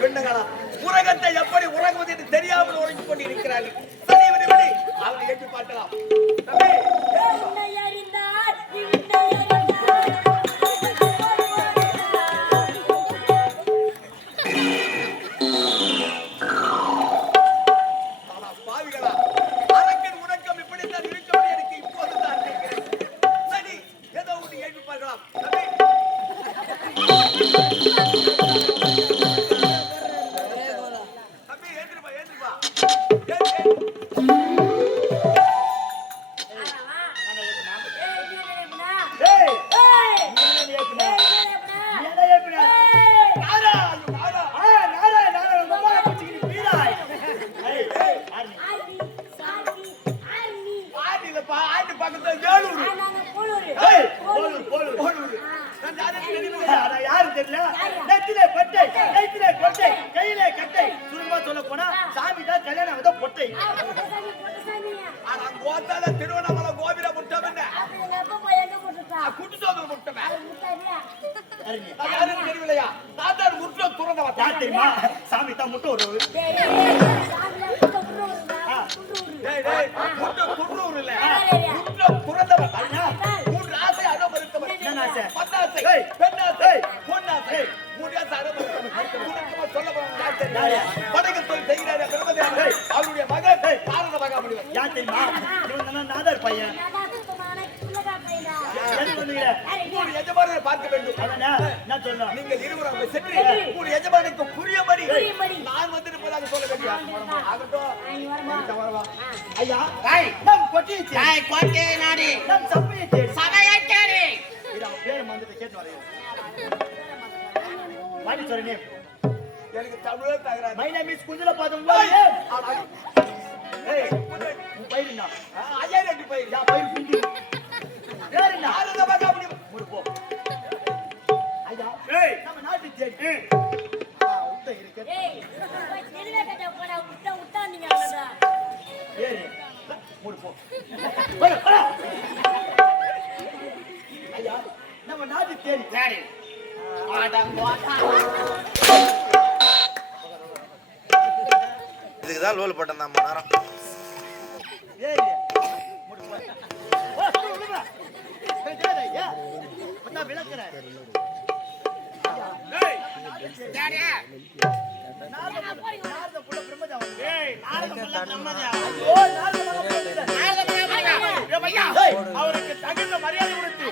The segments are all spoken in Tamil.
பெண்ணுங்களா உலகத்தை எப்படி உறங்குவது என்று தெரியாமல் உறங்கிக் கொண்டிருக்கிறார்கள். சரி விடுபடி அவனை எட்டி பார்க்கலாம். பாவிகளா அரக்கன் உறக்கம் இப்படித்தான் இருக்கிறது. எனக்கு இப்போதுதான் சரி ஏதோ ஒன்று எட்டி பார்க்கலாம். திருவண்ணாமலை கோபில முட்டம் என்ன குட்டுச்சோதல் முட்டம் தெரியலையா? நான் தான் முட்டம் துறந்தவன் தெரியுமா? சாமி தான் முட்டை ஒரு முட்டம் துறூர் இல்ல முட்டம் துறந்தவன். மூன்று ஆசை அடம் மறுத்தவன். பத்தாசை பெண்ணாசை பொன்னாசை மூன்று ஆசை அடம் மறுத்தவன். சொல்ல போறாங்க படைகள் தொழில் செய்கிறார் பிரம்மதேவன். அவருடைய மகன் பாரத மகா முடிவன். யார் தெரியுமா? நாதர் பையன். எஜமானரை பார்க்க வேண்டும். நீங்கள் இருவரும் சென்று உங்கள் எஜமானுக்கு புரியும்படி நான் வந்திருப்பதாக சொல்ல வேண்டும். ஆகட்டும். ஐயா நம் கொட்டியை நாடி நம் சபையை தேடி பேர் வந்து கேட்டு வரேன். எனக்கு தமிழே தகராறு. மை நேம் இஸ் குஞ்சல பாதம். ஏய் உன் பையன் என்ன? ஐயா ரெண்டு பையன். யா பையன் பிந்தி. வேற என்ன? ஆரத பாக்க அப்படி முறுப்போ. ஐயா ஏய் நம்ம நாட்டு தேடி. உட்ட இருக்கு. ஏய் தெரியல கட்ட போடா உட்ட நீங்க அங்கடா. ஏய் முறுப்போ. போடா. ஐயா நம்ம நாட்டு தேடி. தேடி. இதுக்கு தான் லோல் போட்டேன் தான் நேரம். அவருக்கு தகுந்த மரியாதை கொடுத்து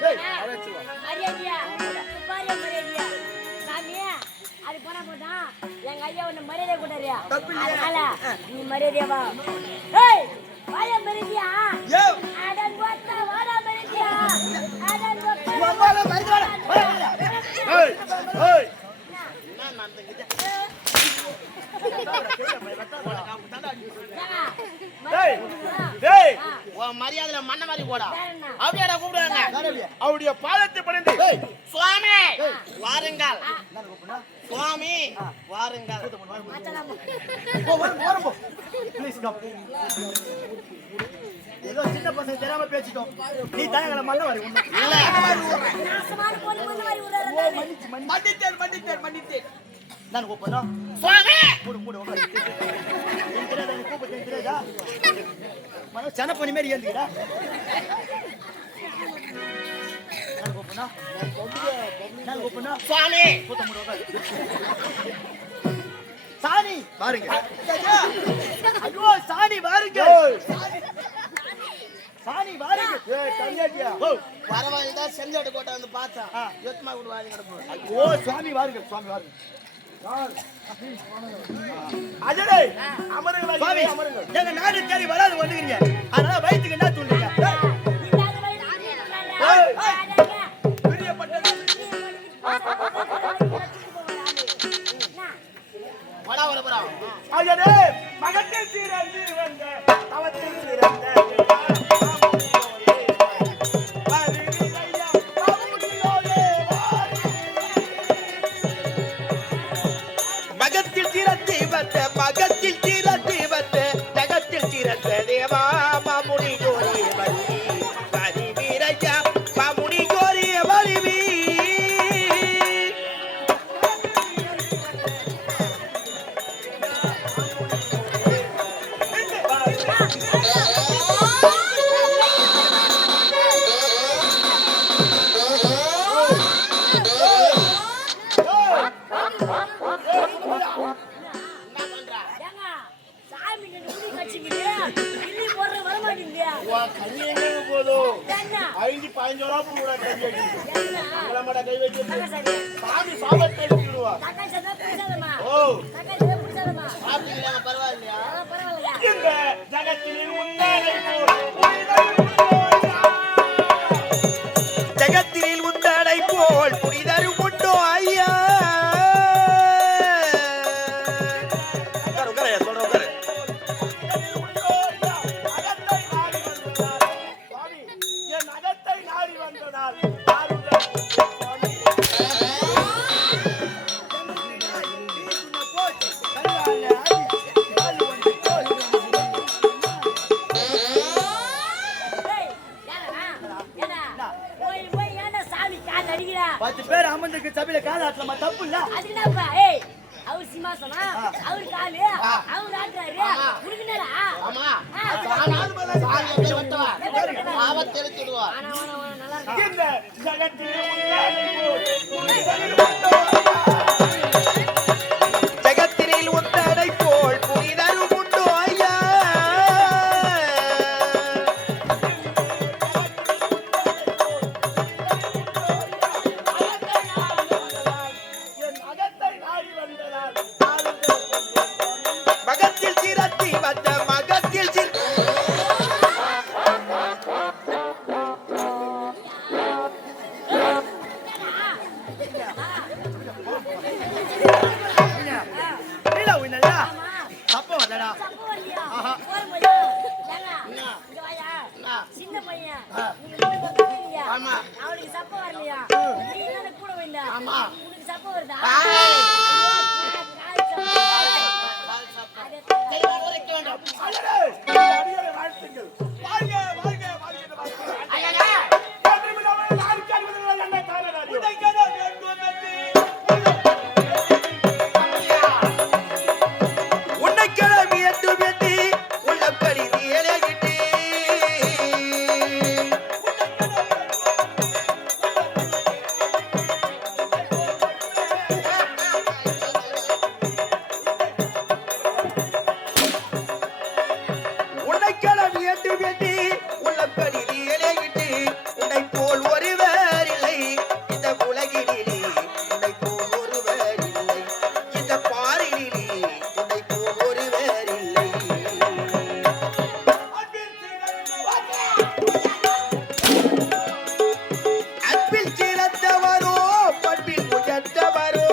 அது போனா போட்டா எங்க ஐயா உன்னை மரியாதை கூட்டாரியா? அதனால நீ மரியாதையாவா? ஏய் வாயா மரியாதையா? அடன் போட்டா வாடா மரியாதையா? அடன் போட்டா வாடா மரியாதையா? ஏய் ஏய் என்ன நடந்துக்குது? மரியாதை மண்ண மாதிரி போடா. அப்படியாடா கூப்பிடுவாங்க. அவருடைய பாதத்தை பணிந்து சுவாமி வாருங்கள், சுவாமி வாருங்கள். ஏதோ சின்ன பசங்க தெரியாம பேசிட்டோம். நீ தாயங்கள மண்ண வரி இல்ல மன்னித்தேன் நான் கூப்பிடுறோம். சுவாமி மூடு தெரியாதா? மன சனப்பணி மாதிரி ஏந்துக்கிறா. சுவாமி சாணி பாருங்க. ஐயோ சாணி பாருங்க. சாணி வாருங்க. கல்யாட்டியா வரவாயில்தான் செஞ்சோட்டு போட்ட வந்து பார்த்தா எத்தமா கூட வாங்கி கிடப்போம். ஓ சுவாமி வாருங்க, சுவாமி வாருங்க. அஜடே அமருங்க சுவாமி, அமருங்க. எங்க நாடு தேடி வராது வந்துக்கிறீங்க, அதனால வயிற்றுக்கு என்ன தூண்டுங்க? வடா வர போறா அஜடே மகத்தில் சீரந்து வந்த தவத்தில் சிறந்த மகத்தில் தீரத்தி வந்த ஜகத்தில் சிறந்த தேவா மாமுனி கோரிய வலிவி வலிவீரையா மாமுனி கோரிய வலிவி. போதும் 5-15 ரூபா கூட கை வச்சு சாமி சாபத்தை எடுத்துடுவா. ஓ பரவாயில்லையா? இந்த ஜகத்திலே ஜகத்தில் உந்தடை போல் புனிதரு கொண்டோ ஐயா. சொல்ற பத்து பேர் அமர்ந்துக்கு சபையில கால ஆட்டலாமா? தப்பு இல்ல. அவர் சிம்மாசனா, அவர் காலு, அவர் ஆட்டுறாரு. உனக்குனடா? ஆமா ஆபத்தை எடுத்துடுவா. நல்லா இருக்கு. இந்த ஜகத்திலே ஜகத்தினில் உந்தடை போல் புனிதரு கொண்டோ ஐயா. மகத்தில் சிரத்தி வந்த மகத்தில் சின்ன பையன் ஆமா அவனுக்கு சப்ப வரலையா? நீ தானே கூட வந்த. ஆமா உனக்கு சப்ப வருதா? உன்னை கிளம்பி என்று வெட்டி உள்ள கழிவு ஏழைகிட்டு உன்னை கிளம்பி என்று வெட்டி உள்ள கழிவு ஏழைகிட்டு உன்னை போல் ஒருவர் இல்லை இந்த உலகினிலே. உன்னை போல் ஒருவர் இல்லை இந்த பாரினிலே. உன்னை போல் ஒருவர் இல்லை. அன்பில் சிறந்தவரோ பண்பில் உயர்ந்தவரோ.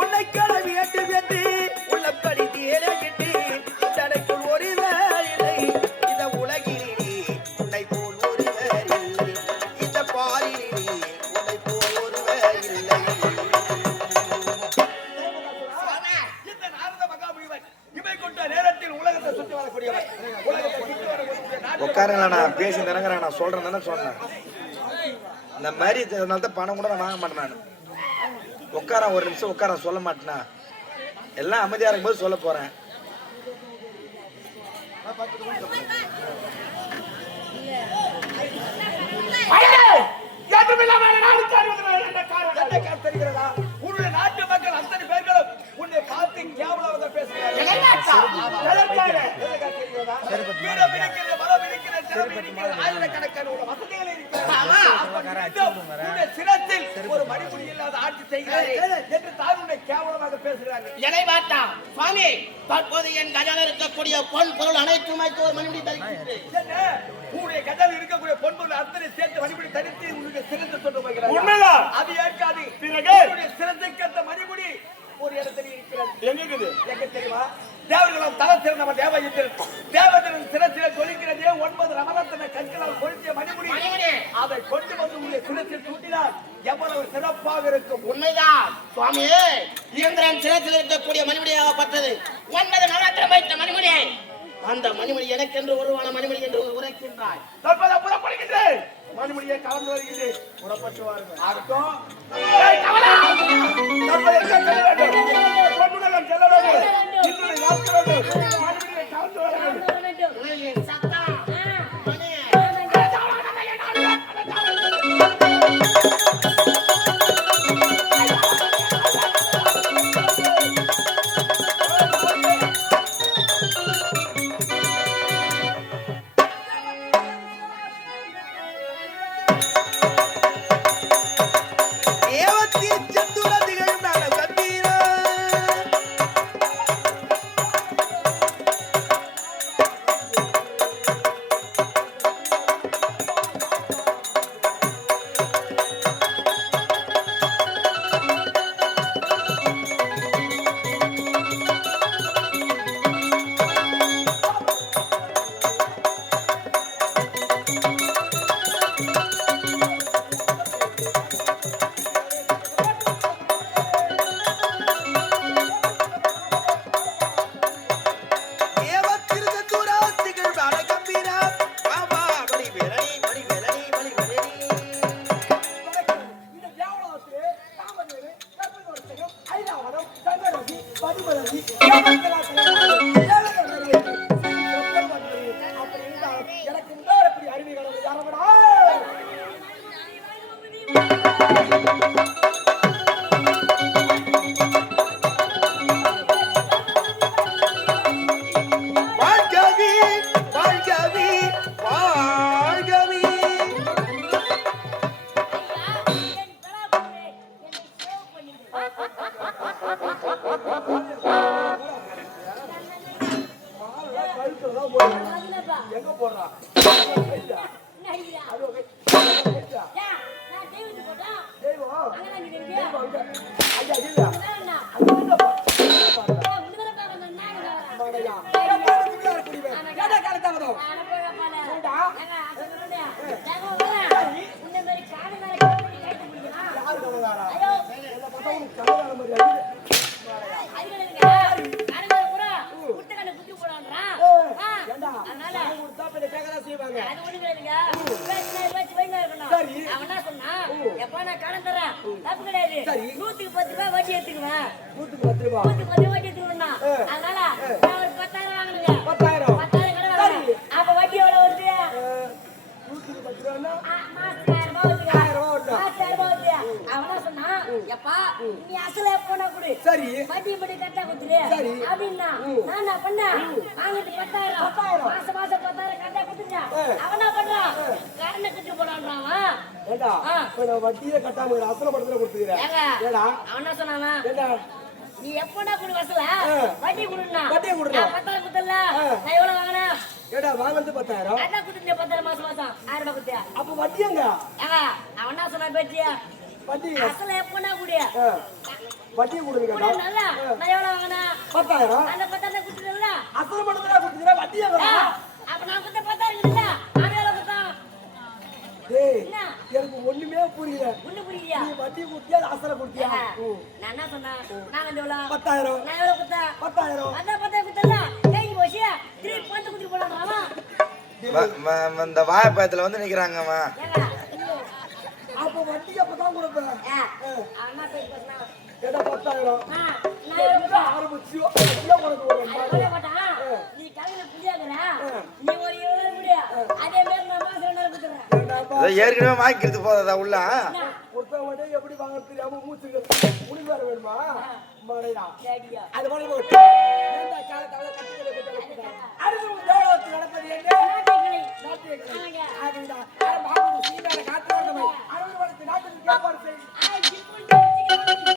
உன்னை கிளம்பி என்று வெற்றி உள்ளப்படி தேடிட்டு தனக்குள் ஒருவர் இல்லை இந்த உலகிலே. உன்னை போல் ஒருவர் இல்லை இந்த பாரிலே. உன்னை போல் ஒருவர் இல்லை. இந்த நாரத மகாமுனிவர் இவை கொண்ட நேரத்தில் உலகத்தை சுற்றி வரக்கூடியவர். உலகத்தை சுற்றி வரக்கூடிய நாடு உட்காருங்களா, நான் பேசி நிறங்குறேன். நான் சொல்றேன் தானே சொன்னேன். இந்த மாதிரி தான் பணம் கூட நான் வாங்க மாட்டேன். நான் உட்கார ஒரு நிமிஷம் உட்கார சொல்ல மாட்டேனா? எல்லாம் அமைதியா இருக்கும்போது சொல்ல போறேன். ஏற்றுமில்ல உன்னுடைய சிரத்தில் ஒரு மணிமுடி இல்லாத ஆட்சி செய்கிறாரே என்று தான் உன்னை கேவலமாக பேசுகிறாங்க. என்னை பார்த்தா சுவாமி தற்போது என் கஜால இருக்கக்கூடிய பொன் பொருள் அனைத்தும் ஒரு மணிமுடி தரிக்கிறேன். என்ன உன்னுடைய கஜால இருக்கக்கூடிய பொன் பொருள் அத்தனை சேர்த்து மணிமுடி தரித்து உன்னுடைய சிரத்தை கொண்டு போகிறாங்க. உண்மைதான். அது ஏற்காது. பிறகு உன்னுடைய சிரத்துக்கு அந்த மணிமுடி ஒரு இடத்துல இருக்கிறது. எங்க இருக்குது? எங்க தெரியுமா? தேவர்களால் தலை சிறந்தவன் தேவயத்தில் தேவதனின் சிரத்தில் கொலிக்கிறதே 9 ரமணத்தின கற்களால் கொளுத்திய மணிமுடி. அதை கொண்டு வந்து உங்களுடைய சிரத்தில் சூட்டினால் எவ்வளவு சிறப்பாக இருக்கும். உண்மைதான் சுவாமியே. இயந்திரன் சிரத்தில் இருக்கக்கூடிய மணிமுடியாக பட்டது 9 நவராத்திரம் வைத்த மணிமுடி. அந்த மணிமுடி எனக்கென்று உருவான மணிமுடி என்று உரைக்கின்றாய். தற்போது புறப்படுகின்றேன். மணிமுடியை கலந்து வருகின்றேன். புறப்பட்டு வாருங்கள். ஆகட்டும். தற்போது எங்க செல்ல வேண்டும்? பொன்முனகம் செல்ல வேண்டும். இன்றைய நாட்கள் வேண்டும். மணிமுடியை கலந்து வர வேண்டும். சத்தா மணி எங்க போடுறா? சரி வட்டி படி கட்டா குத்துரு அப்படின்னா நான் என்ன பண்ணேன் வாங்கிட்டு 10,000 மாசம் 10,000 கட்டா குத்துங்க அவன் என்ன பண்றான் கரண்ட கட்டி போடான்றான் ஏடா நான் வட்டியே கட்டாம அசல படத்துல கொடுத்துக்கிறேன் ஏடா அவன் என்ன சொன்னானா ஏடா நீ எப்படா குடு வசல வட்டி குடுனா வட்டியே குடுறா 10,000 குத்தல நான் எவ்வளவு வாங்குனா ஏடா வாங்குறது 10,000 கட்டா குத்துங்க 10,000 மாசம் 1000 ரூபாய் குத்தியா அப்ப வட்டியங்க அவன் என்ன சொன்னா பேட்டியா வட்டி அசல எப்படா குடு வட்டி கொடுங்க நல்லா நான் எவ்வளவு வாங்குனா 10,000 அந்த 10,000 குத்துறல அசல படத்துல கொடுத்துக்கிறேன் வட்டியங்க அப்ப நான் குத்த 10,000 இல்ல நான் எவ்வளவு குத்தான் டேய் எனக்கு ஒண்ணுமே புரியல ஒண்ணு புரியலையா நீ வட்டி குத்தியா அசல குத்தியா நான் என்ன சொன்னா நான் எவ்வளவு 10,000 நான் எவ்வளவு குத்தா 10,000 அந்த 10,000 குத்தல தேங்கி போச்சு திருப்பி பந்து குத்தி போறானே இந்த வாயப்பயத்துல வந்து நிக்கிறாங்கம்மா. அப்ப வட்டி அப்பதான் கொடுப்பேன் அண்ணா போய் பேசினா கேட்டா 10,000 நான் எவ்வளவு ஆரம்பிச்சு உனக்கு ஒரு நீ கலையில புரியாதுல நீ ஒரு 20 முடியா அதே மாதிரி நான் மாசம் நேரம் குத்துறேன் ஏற்கனவே வாங்கிக்கிறது போதா உள்ள ஒருத்தவங்க எப்படி வாங்க தெரியாம மூச்சுங்க உனக்கு வேற வேணுமா மாடையா டேடியா அது போல